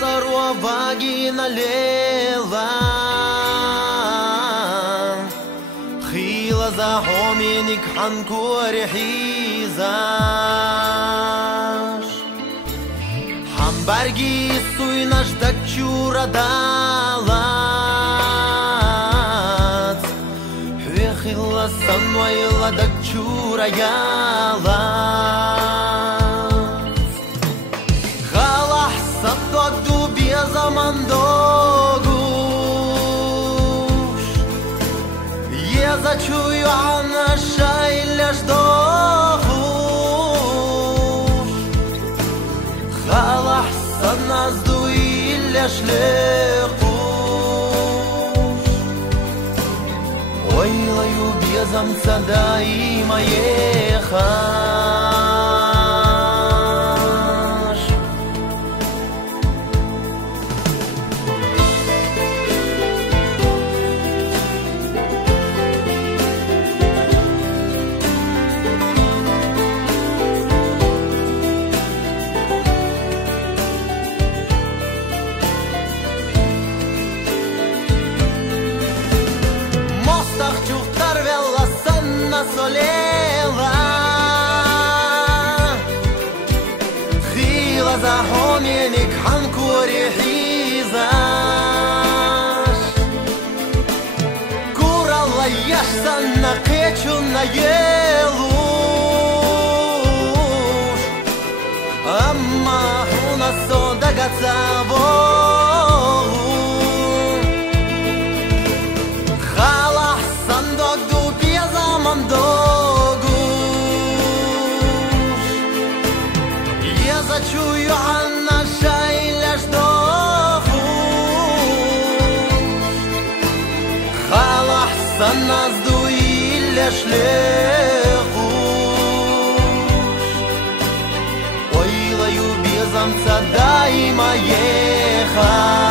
царва вагина лела خيل زهومينك حنكور حيزاش حمبرگي سويناش دكچورا دالات حويخيلا سنويلا دكچورا يالات خالا حسن دودو بيا زمان دوغوش يا زچويو عنا شايلش دوغوش خالا حسن نازدو يلش لقوش ويلا يوبيا زمسا دايما يخاش Solela خيل زهومينك حنكوري حيزاش كورا الله يحسن نقيتشونا يلوش أما هنا الصدقة تابوش خالا حسن دوغدو بيا زمان دوغوش يا زچويو عنا شايلش دوغوش خالا حسن نازدو يلش لغوش ويلا يوبيا زمسا دايما يخاش